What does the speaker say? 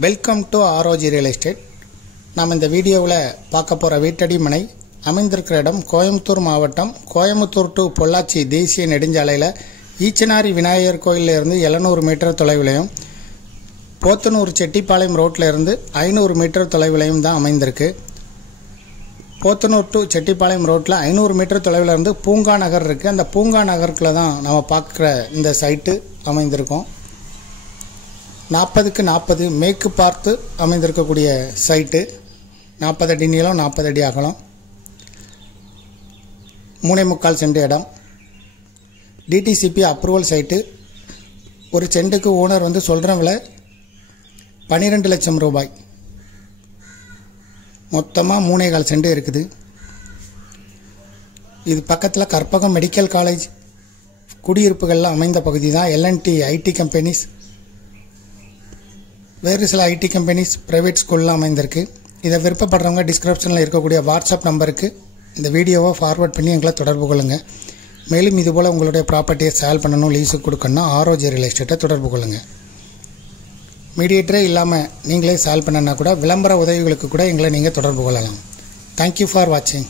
Welcome to ஆரோஜி real estate. நாம் இந்த வீடியோவில் பார்க்க போகிற வீட்டடி மனை அமைந்திருக்கிற இடம் கோயம்புத்தூர் மாவட்டம், கோயம்புத்தூர் டு பொள்ளாச்சி தேசிய நெடுஞ்சாலையில் ஈச்சனாரி விநாயகர் கோயிலிருந்து 700 மீட்டர் தொலைவிலையும், போத்தனூர் செட்டிப்பாளையம் ரோட்டில் இருந்து 500 மீட்டர் தொலைவிலையும் தான் அமைந்திருக்கு. போத்தனூர் டு செட்டிப்பாளையம் ரோட்டில் 500 மீட்டர் தொலைவில் இருந்து பூங்கா நகர் இருக்குது. அந்த பூங்கா நகருக்குள்ள தான் நம்ம பார்க்குற இந்த சைட்டு அமைந்திருக்கோம். 40க்கு 40 மேற்கு பார்த்து அமைந்திருக்கக்கூடிய சைட்டு. 40 அடி நீளம், 40 அடி அகலம், 3.25 சென்ட் இடம். DTCP approval site. ஒரு சென்ட்டுக்கு ஓனர் சொல்கிற விலை 12 லட்சம் ரூபாய். மொத்தமாக 3.25 சென்ட் இருக்குது. இது பக்கத்தில் கற்பகம் மெடிக்கல் காலேஜ் குடியிருப்புகளில் அமைந்த பகுதி தான். எல்என்டி ஐடி கம்பெனிஸ், வேறு சில ஐடி கம்பெனிஸ், ப்ரைவேட் ஸ்கூல்லாம் அமைந்திருக்கு. இதை விருப்பப்படுறவங்க டிஸ்கிரிப்ஷனில் இருக்கக்கூடிய வாட்ஸ்அப் நம்பருக்கு இந்த வீடியோவை ஃபார்வர்ட் பண்ணி எங்களை தொடர்பு கொள்ளுங்கள். மேலும் இதுபோல் உங்களுடைய ப்ராப்பர்ட்டியை சேல் பண்ணணும், லீஸுக்கு கொடுக்கணும்னா ஆரோஜி ரியல் எஸ்டேட்டை தொடர்பு கொள்ளுங்கள். மீடியேட்டரே இல்லாமல் நீங்களே சேல் பண்ணனா கூட விளம்பர உதவிகளுக்கு கூட எங்களை நீங்கள் தொடர்பு கொள்ளலாம். தேங்க்யூ ஃபார் வாட்சிங்.